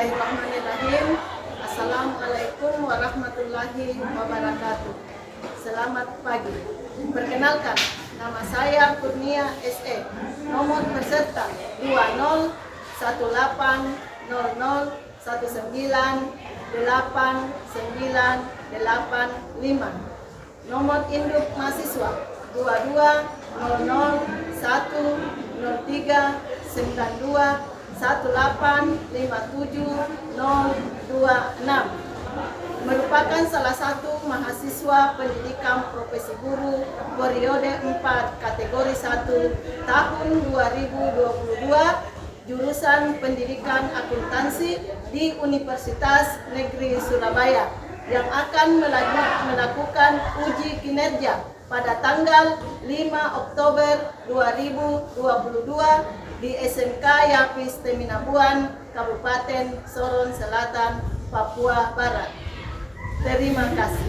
Bismillahirrahmanirrahim. Assalamualaikum warahmatullahi wabarakatuh. Selamat pagi. Perkenalkan, nama saya Kurnia SE. Nomor peserta 20.0118989885. Nomor induk mahasiswa 22010392185726, merupakan salah satu mahasiswa pendidikan profesi guru periode 4 kategori 1 tahun 2022 jurusan pendidikan akuntansi di Universitas Negeri Surabaya yang akan melakukan uji kinerja pada tanggal 5 Oktober 2022 di SMK Yapis Teminabuan, Kabupaten Sorong Selatan, Papua Barat. Terima kasih.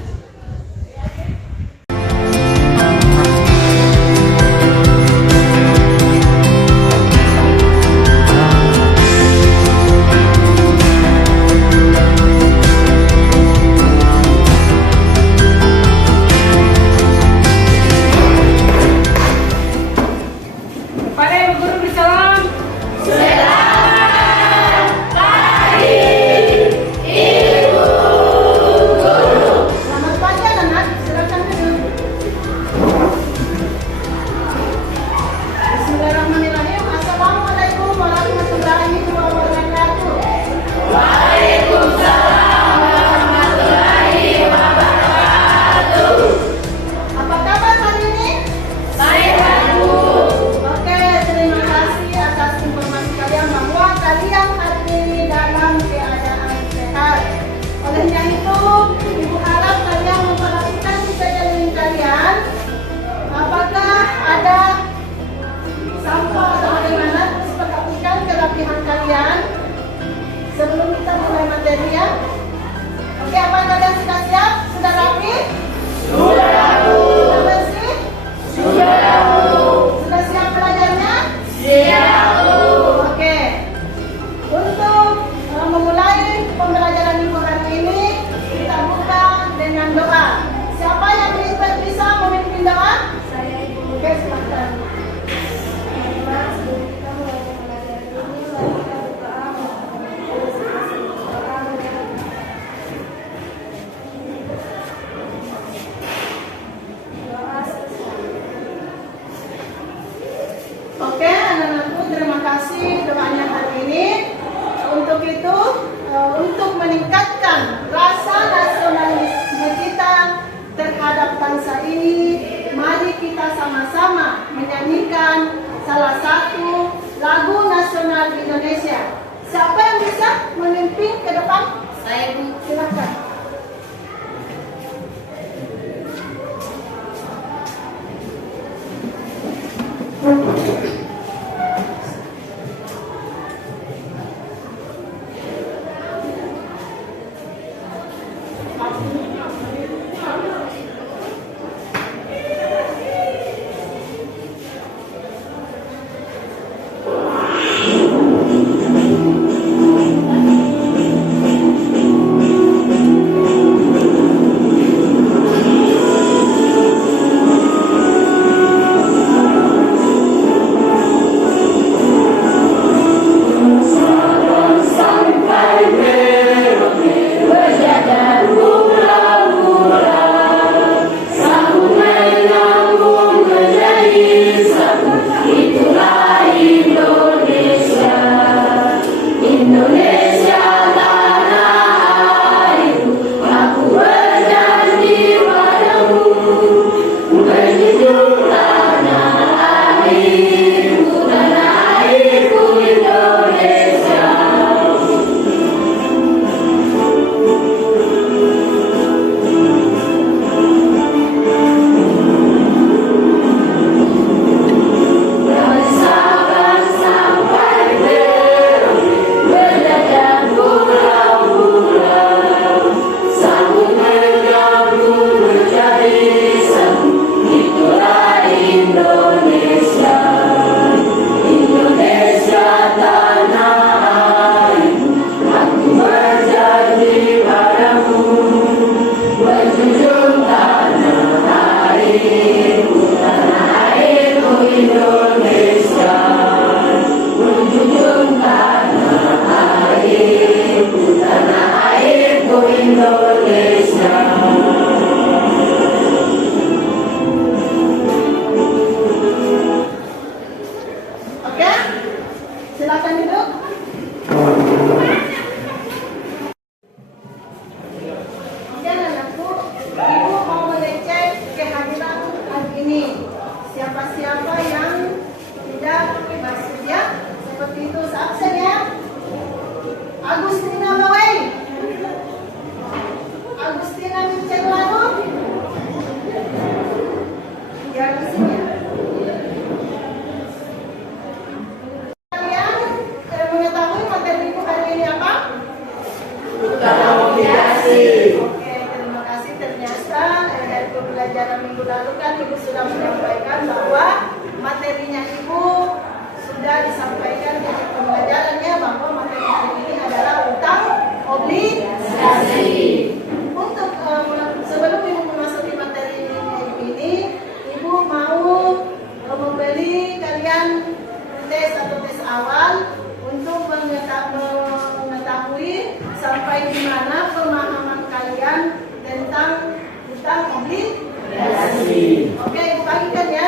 Sebelum kita mulai materi ya. Oke, apa kalian sudah siap? Sudah rapi? Sudah rapi. Sudah bersih? Sudah rapi. Sudah siap belajarnya? Siap. Oke. Untuk memulai pembelajaran minggu hari ini, kita buka dengan doa. Siapa yang bisa memimpin doa? Saya, Ibu. Oke, silakan. Oke, anak-anakku, terima kasih doanya hari ini. Untuk itu, untuk meningkatkan rasa nasionalisme kita terhadap bangsa ini, mari kita sama-sama menyanyikan salah satu lagu nasional Indonesia. Siapa yang bisa memimpin ke depan? Saya, Bu. Silakan. Agustina Mawai. Agustina Micelano. Ya, di sini. Kalian mengetahui materi hari ini apa? Utama obligasi. Oke, terima kasih. Ternyata dari pembelajaran minggu lalu kan Ibu sudah menyampaikan bahwa materinya Ibu sudah disampaikan di pembelajarannya bahwa materi hari ini adalah utang obligasi. Untuk sebelum Ibu memasuki materi ini, Ibu mau memberi kalian tes atau tes awal untuk mengetahui sampai di mana pemahaman kalian tentang utang obligasi. Oke, Ibu bagikan ya.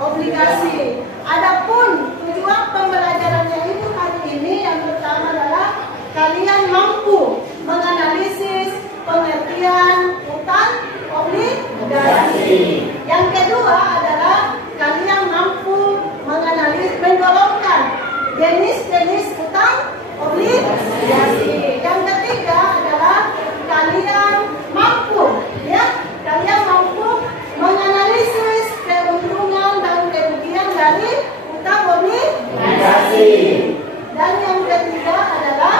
obligasi. Adapun tujuan pembelajarannya itu hari ini yang pertama adalah kalian mampu menganalisis pengertian utang obligasi. Yang kedua adalah kalian mampu menggolongkan jenis-jenis utang obligasi. Yang ketiga adalah kalian mampu menganalisis keuntungan dan kerugian dari utang obligasi. Dan yang ketiga adalah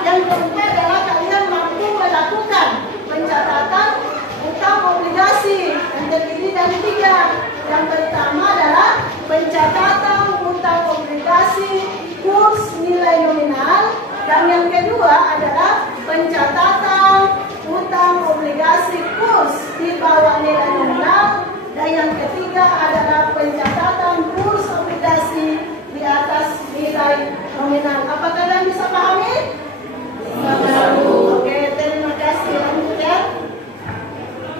yang keempat adalah kalian mampu melakukan pencatatan utang obligasi yang terdiri dari tiga. Yang pertama adalah pencatatan utang obligasi kurs nilai nominal, dan yang kedua adalah pencatatan utang obligasi kurs di bawah nilai nominal, dan yang ketiga adalah pencatatan kurs obligasi di atas nilai nominal. Apa kalian bisa pahami? Oke, terima kasih. Lanjut ya.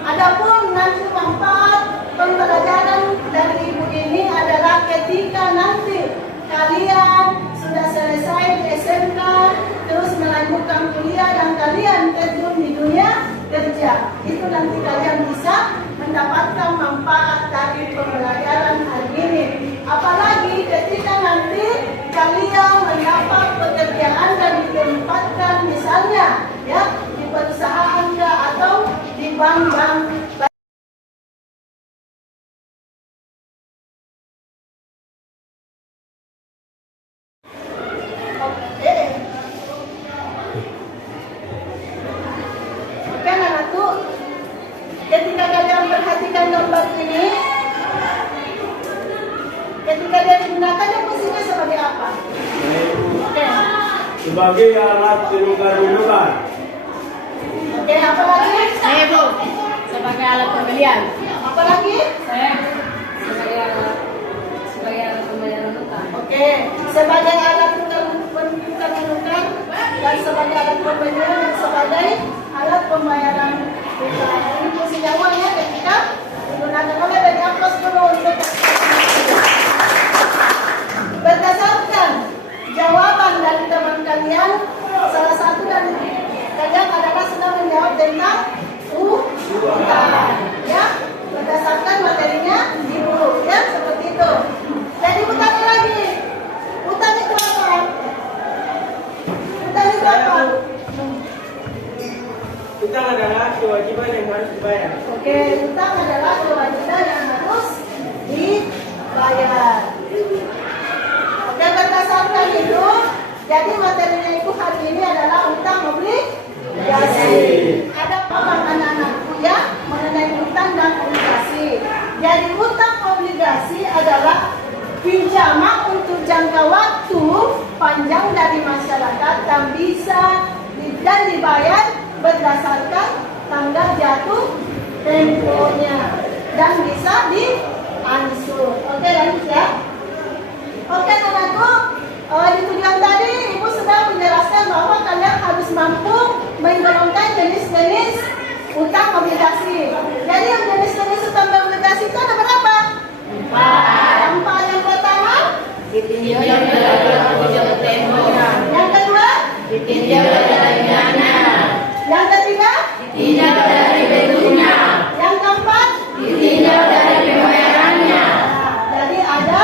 Adapun nanti manfaat pembelajaran dari ibu ini adalah ketika nanti kalian sudah selesai di SMK, terus melanjutkan kuliah dan kalian terjun di dunia kerja, itu nanti kalian bisa mendapatkan manfaat dari pembelajaran hari ini. Apalagi ketika nanti kalian mendapat pekerjaan dan ditempatkan misalnya ya di perusahaan atau di bank-bank perhatikan gambar ini. Ketika dia digunakan, dia fungsinya sebagai apa? Oke. Sebagai alat tunjukkan. Oke, apa lagi? Saya Bu, sebagai alat pembelian. Apa lagi? Saya sebagai alat pembayaran utang. Oke, sebagai alat penunjukan utang dan sebagai alat pembelian dan sebagai alat pembayaran utang. Ini fungsinya uang ya ketika digunakan oleh bagi aplaus dulu untuk berdasarkan jawaban dari teman kalian, salah satu dari kalian adalah sedang menjawab tentang utang, ya, berdasarkan materinya di buku, ya, seperti itu. Jadi utang lagi, utang itu apa? Utang itu apa? Utang adalah kewajiban yang harus dibayar. Oke, utang adalah kewajiban yang harus dibayar. Oke, berdasarkan itu, jadi materinya itu hari ini adalah utang obligasi. Ada apa anak-anakku ya mengenai utang dan obligasi. Jadi utang obligasi adalah pinjaman untuk jangka waktu panjang dari masyarakat dan bisa dan dibayar berdasarkan tanggal jatuh temponya dan bisa diansur. Oke, lanjut ya. Oke, anakku, di tujuan tadi Ibu sudah menjelaskan bahwa kalian harus mampu menggolongkan jenis-jenis utang obligasi. Jadi yang jenis-jenis utang obligasi itu ada berapa? 4. Yang pertama, Ditinjau dari jatuh tempo. yang kedua, Ditinjau dari dana. yang ketiga, Ditinjau dari bentuknya. yang keempat. Ditinjau dari pembayarannya. Jadi ada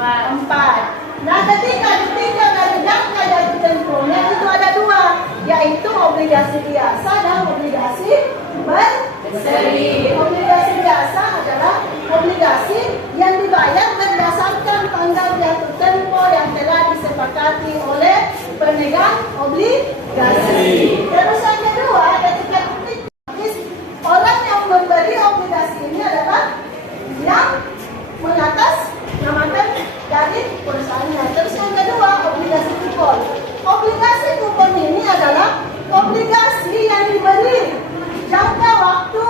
4. Nah, ketika ditinjau dari jangka jatuh temponya itu ada 2, yaitu obligasi biasa dan obligasi berseri. Obligasi biasa adalah obligasi yang dibayar berdasarkan tanggal jatuh tempo yang telah disepakati oleh pemegang obligasi. Terus yang kedua, ketika orang yang memberi obligasi ini adalah yang mengatasnamakan dari perusahaannya. Terus yang kedua, obligasi kupon. Obligasi kupon ini adalah obligasi yang diberi jangka waktu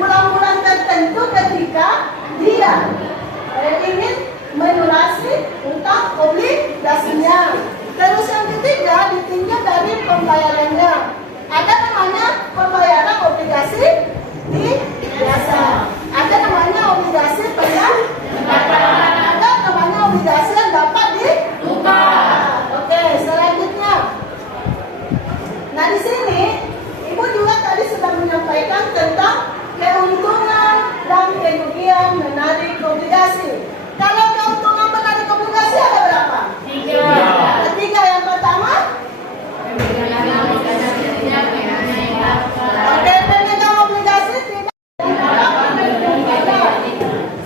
bulan-bulan tertentu ketika dia ingin melunasi utang obligasinya. Terus yang ketiga, ditinjau dari pembayarannya. Ada namanya pembayaran obligasi biasa. Ada namanya obligasi pendapatan. Ada namanya obligasi yang dapat ditukar. Oke, selanjutnya. Nah, di sini Ibu juga tadi sudah menyampaikan tentang keuntungan dan kerugian menarik obligasi. Kalau keuntungan menarik obligasi ada berapa? 3. Ketiga, yang pertama. Oke, pemegang obligasi tidak dapat.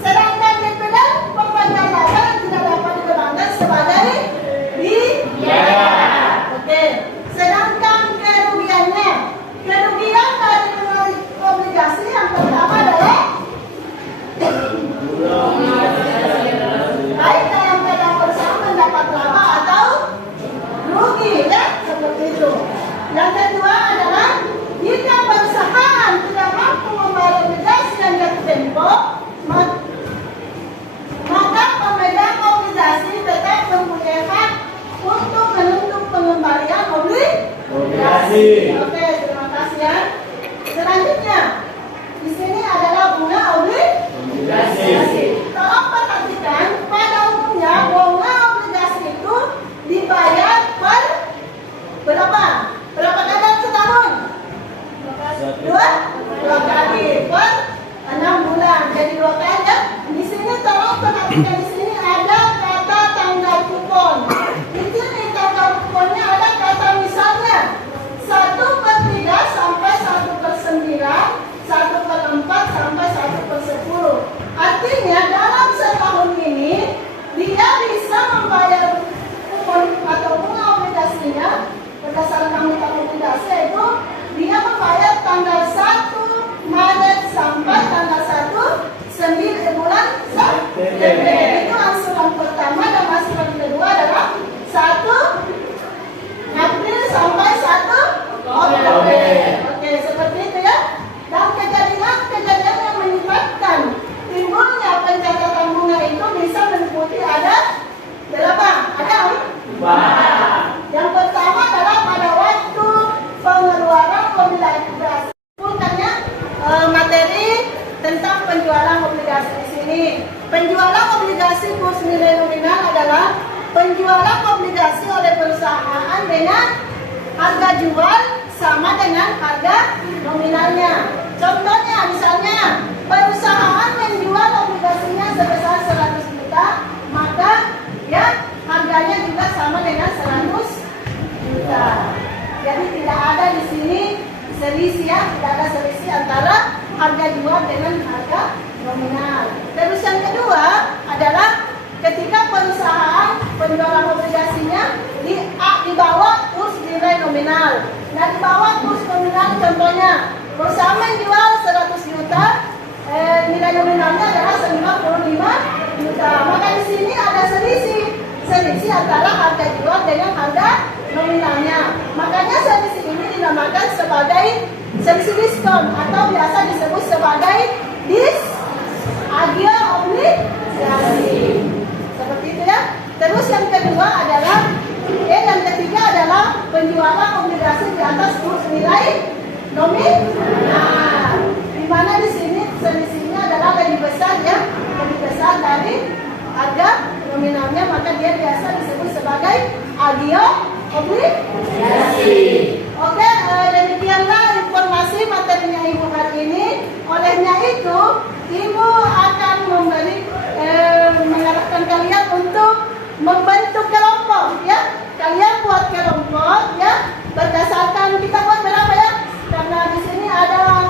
Sedangkan pemegang pembayaran laba tidak dapat dikembangkan sebagai biaya. Oke, sedangkan kerugiannya, kerugian dari menarik obligasi yang pertama adalah baik dalam keadaan perusahaan mendapat laba atau rugi, ya, seperti itu. Yang kedua adalah jika perusahaan tidak mampu membayar obligasi yang jatuh tempo, maka pemegang obligasi tetap mempunyai hak untuk menuntut pengembalian obligasi. Oke, terima kasih ya. Selanjutnya, di sini adalah bunga obligasi. Tolong perhatikan, pada umumnya bunga obligasi itu dibayar per berapa? Berapa kali setahun? 2 kali per 6 bulan. Jadi 2 kali ya. Di sini tolong perhatikan, di sini ada kata tanggal kupon. Di sini tanggal kuponnya ada kata misalnya 1/3 sampai 1/9, 1/4 sampai 1/10. Artinya dalam setahun ini dia bisa membayar kupon atau bunga obligasinya berdasarkan utang obligasi itu dia membayar tanggal 1 Maret sampai tanggal 1 penjualan obligasi di sini. Penjualan obligasi kurs nilai nominal adalah penjualan obligasi oleh perusahaan dengan harga jual sama dengan harga nominalnya. Contohnya, misalnya perusahaan menjual obligasinya sebesar 100 juta, maka ya harganya juga sama dengan 100 juta. Jadi tidak ada di sini selisih ya, tidak ada selisih antara harga jual dengan harga nominal. Terus yang kedua adalah ketika perusahaan penjualan obligasinya di bawah kurs nilai nominal. Nah, di bawah kurs nominal contohnya perusahaan menjual 100 juta, nilai nominalnya adalah 95 juta. Maka di sini ada selisih antara harga jual dengan harga nominalnya. Makanya selisih ini dinamakan sebagai selisih diskon atau biasa disebut sebagai agio obligasi. Seperti itu ya. Terus yang kedua adalah yang ketiga adalah penjualan obligasi di atas kurs nilai nominal. Di mana di sini selisihnya adalah lebih besar ya, lebih besar dari harga nominalnya, maka dia biasa disebut sebagai agio obligasi. Oke, demikianlah informasi materinya Ibu hari ini. Olehnya itu, Ibu akan mengarahkan kalian untuk membentuk kelompok ya. Kalian buat kelompok ya, berdasarkan kita buat berapa ya? Karena di sini ada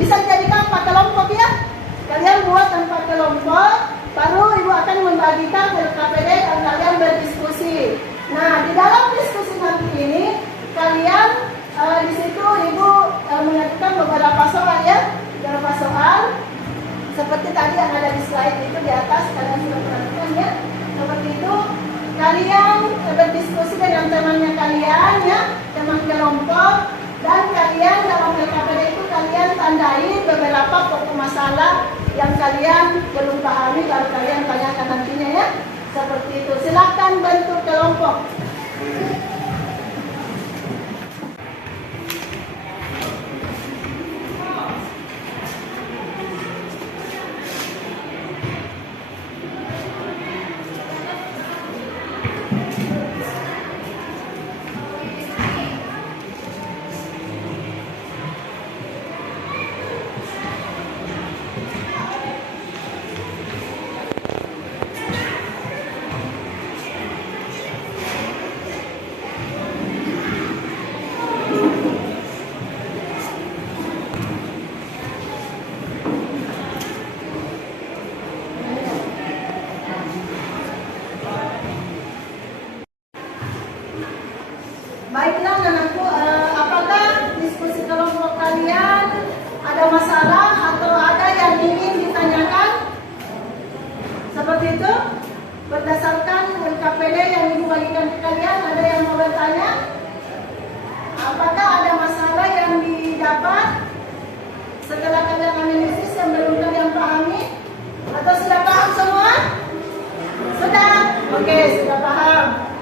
bisa dijadikan 4 kelompok ya. Kalian buat 4 kelompok, baru Ibu akan membagikan ke KPD dan kalian berdiskusi. Nah, di dalam diskusi nanti ini kalian di situ Ibu mengajukan beberapa soal ya, beberapa soal seperti tadi yang ada di slide itu di atas, kalian sudah perhatikan ya. Seperti itu kalian berdiskusi dengan temannya kalian ya, teman kelompok, dan kalian dalam LKPD itu kalian tandai beberapa pokok masalah yang kalian belum pahami, baru kalian tanyakan nantinya ya. Seperti itu. Silakan bentuk kelompok. Baiklah anakku, apakah diskusi kelompok kalian ada masalah atau ada yang ingin ditanyakan? Seperti itu, berdasarkan LKPD yang Ibu bagikan ke kalian, ada yang mau bertanya? Apakah ada masalah yang didapat setelah kalian analisis yang belum kalian pahami? Atau sudah paham semua? Sudah? Oke, sudah paham.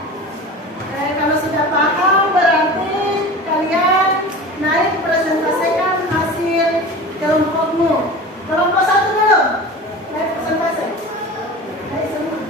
Kalau sudah paham, berarti kalian naik presentasikan hasil kelompokmu. Kelompok 1 dulu, naik presentasi. Naik semua.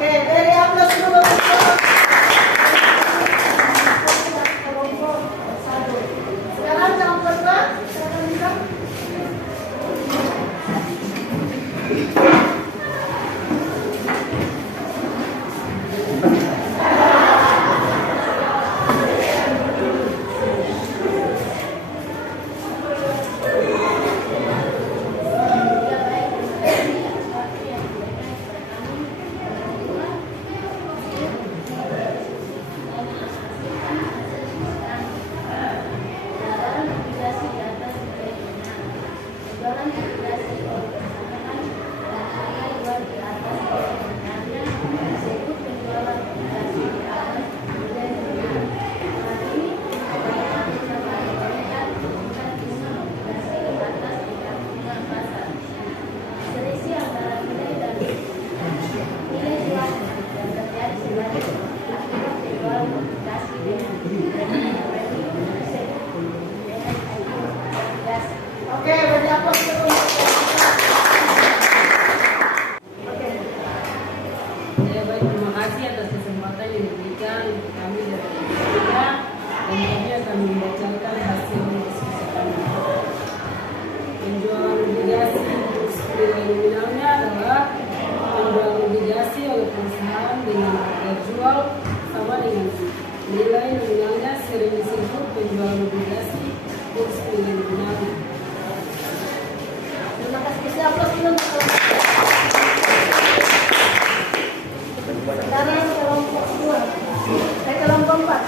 Oke, dari aplaus dulu. Sekarang kelompok 2, silakan bisa. melaporkan hasil diskusi kami. Penjualan obligasi nilai nominalnya adalah penjualan obligasi oleh perusahaan dengan harga jual sama dengan nilai nominalnya, sering disebut penjualan obligasi kurs nilai nominalnya. Terima kasih. Bisa aplaus dulu untuk kelompok. Sekarang kelompok 2. Kelompok 4.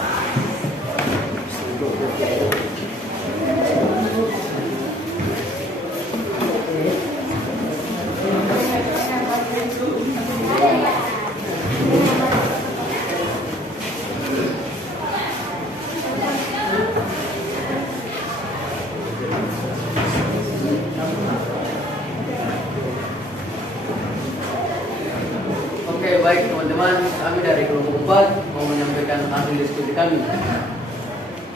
Oke, baik teman-teman, kami dari kelompok 4 mau menyampaikan hasil diskusi kami.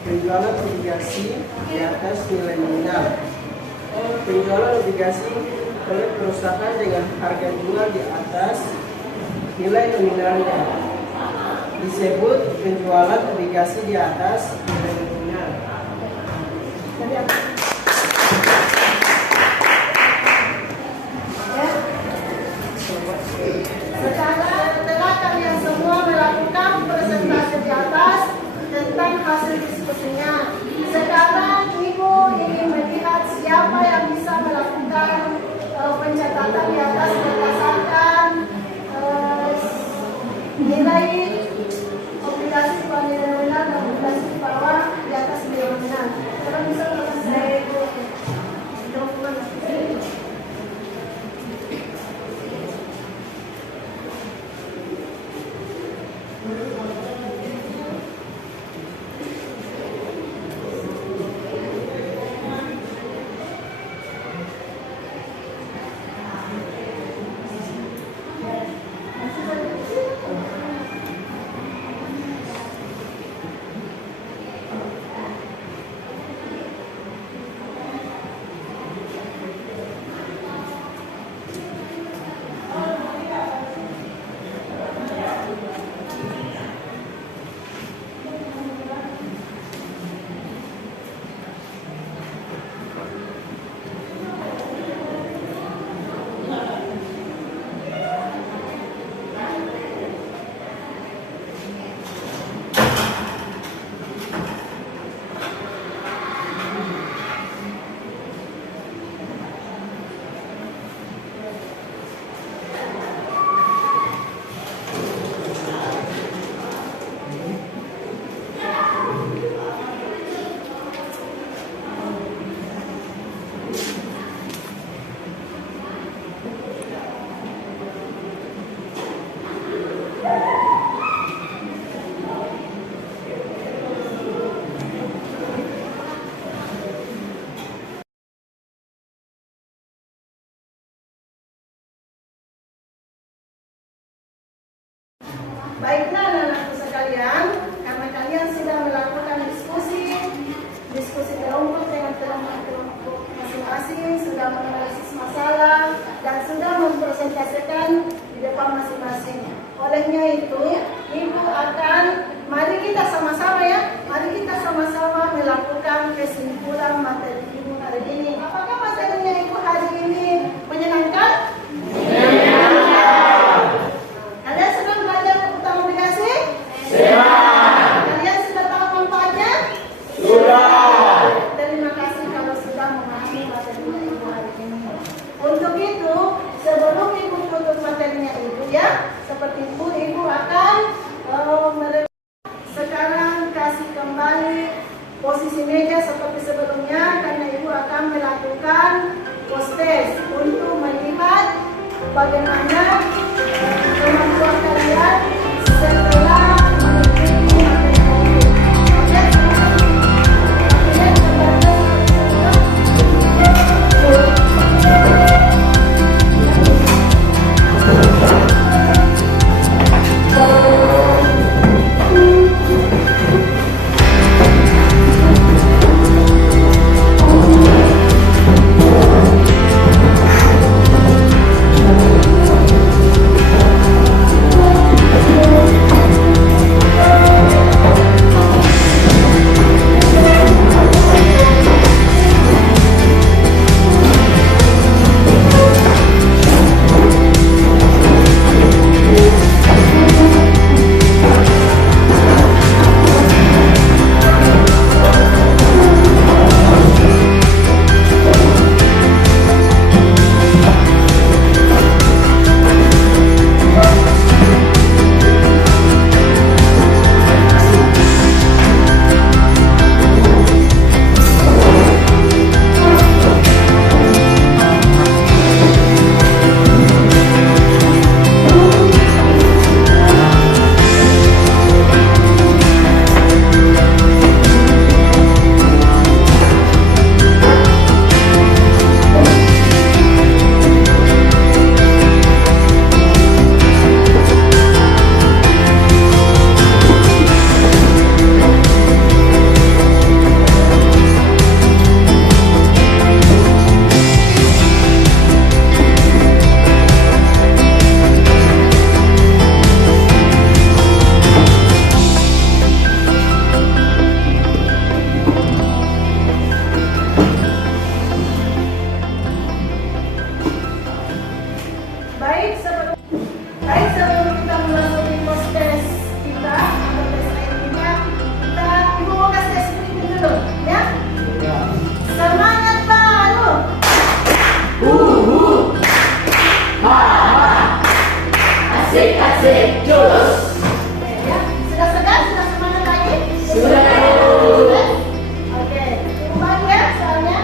Penjualan obligasi di atas nilai nominal. Penjualan obligasi oleh perusahaan dengan harga jual di atas nilai nominalnya disebut penjualan obligasi di atas nilai nominal. Setelah kalian semua melakukan presentasi di atas tentang hasil diskusinya, sekarang Ibu ingin melihat siapa yang bisa melakukan pencatatan di atas berdasarkan nilai obligasi di bawah nilai nominal dan obligasi di bawah di atas nilai nominal. Kalau bisa melakukan saya itu dokumen. Baiklah anak-anakku sekalian, karena kalian sudah melakukan diskusi kelompok dengan kelompok masing-masing, sudah menganalisis masalah dan sudah mempresentasikan di depan masing-masing. Olehnya itu, Ibu akan, mari kita sama-sama melakukan kesimpulan materi Ibu hari ini. Apakah materinya Ibu hari ini menyenangkan? Kalian sedang belajar tentang obligasi? Kalian sudah tahu manfaatnya? Sudah. Terima kasih kalau sudah memahami materinya Ibu hari ini. Untuk itu, sebelum Ibu tutup materinya Ibu ya, seperti Ibu akan sekarang kasih kembali posisi meja seperti sebelumnya, karena Ibu akan melakukan post test untuk melihat bagaimana kemampuan kalian setelah mengikuti materi ini. Oke? Asik, asik, jurus. Ya, sudah segar, sudah semangat lagi? Sudah. Oke, ubah ya soalnya.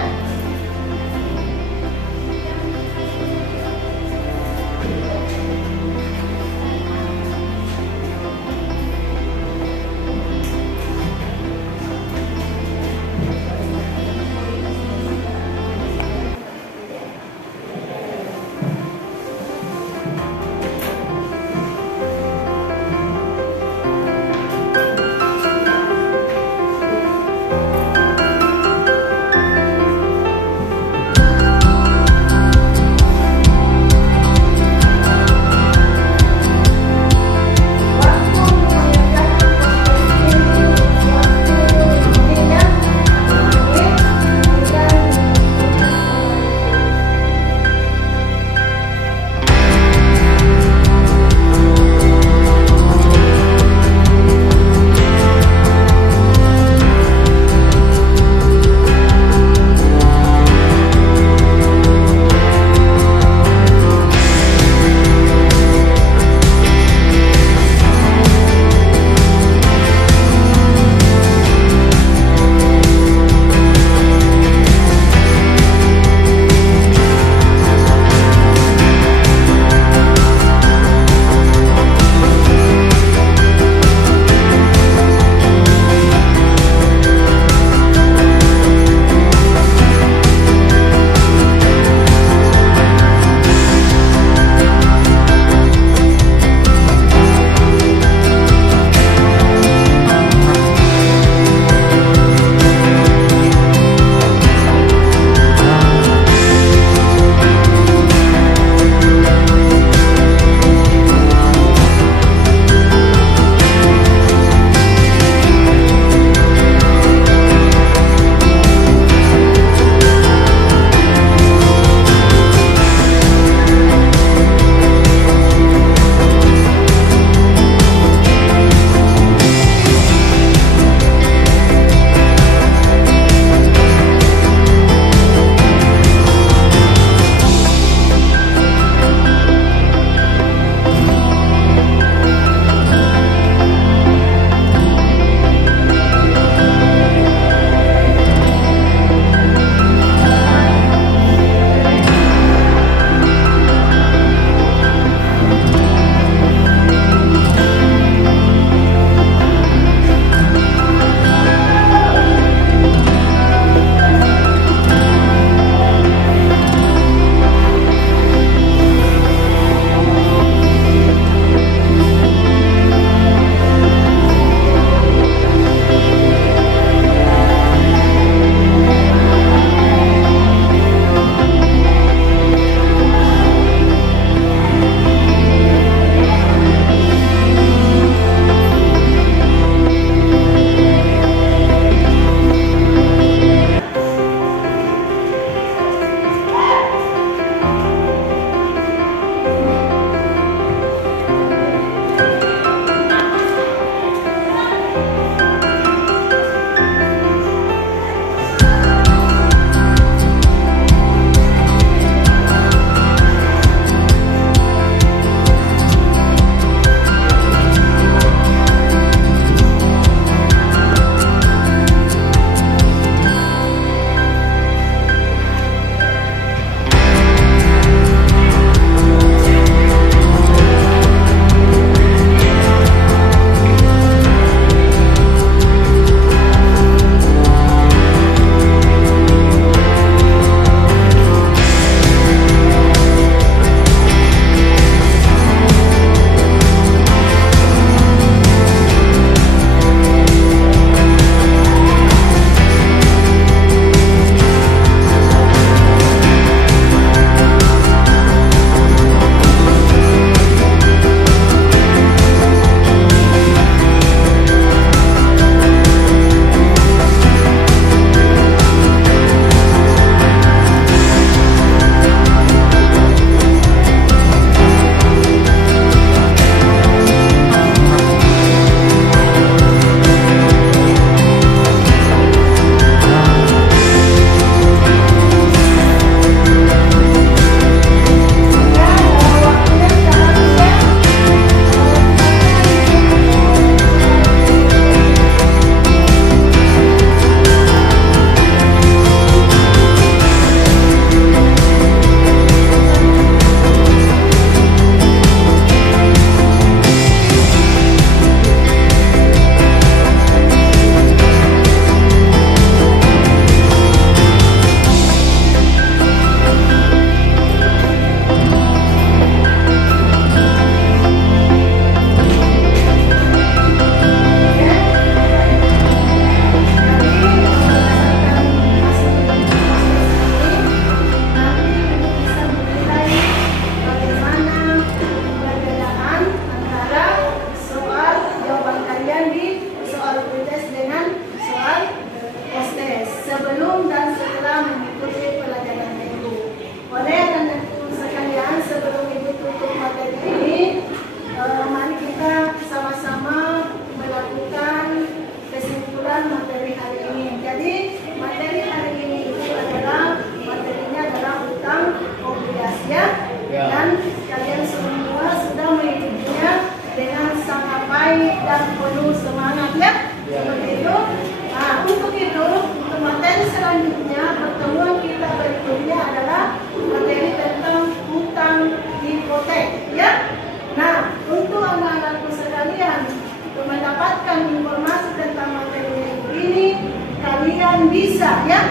bisa ya,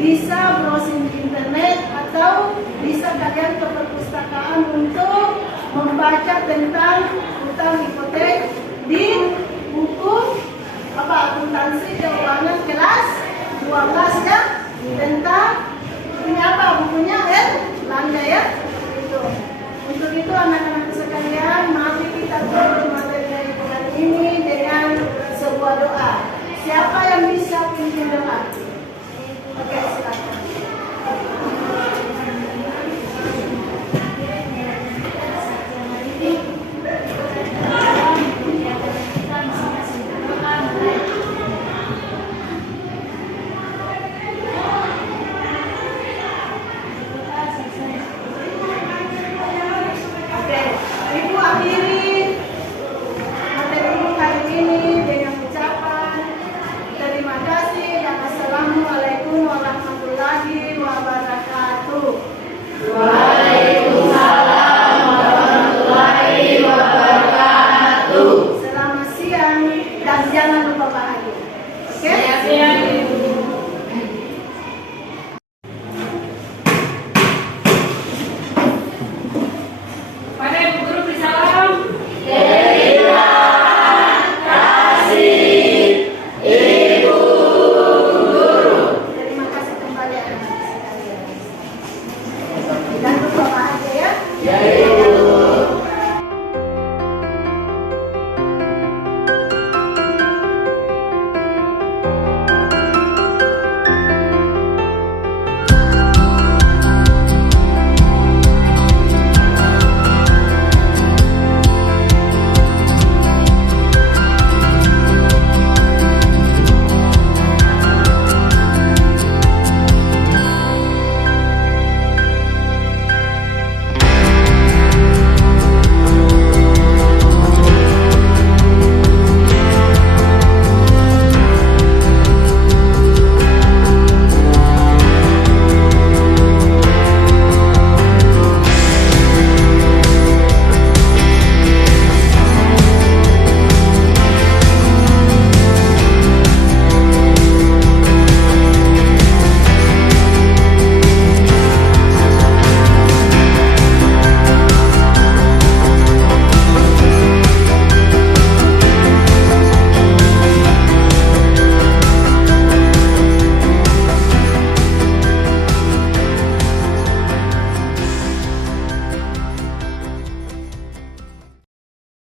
bisa browsing di internet atau bisa kalian ke perpustakaan untuk membaca tentang utang hipotek di buku akuntansi keuangan kelas 12 ya, tentang ini bukunya Erlangga ya. Itu. Untuk itu anak-anak sekalian, mari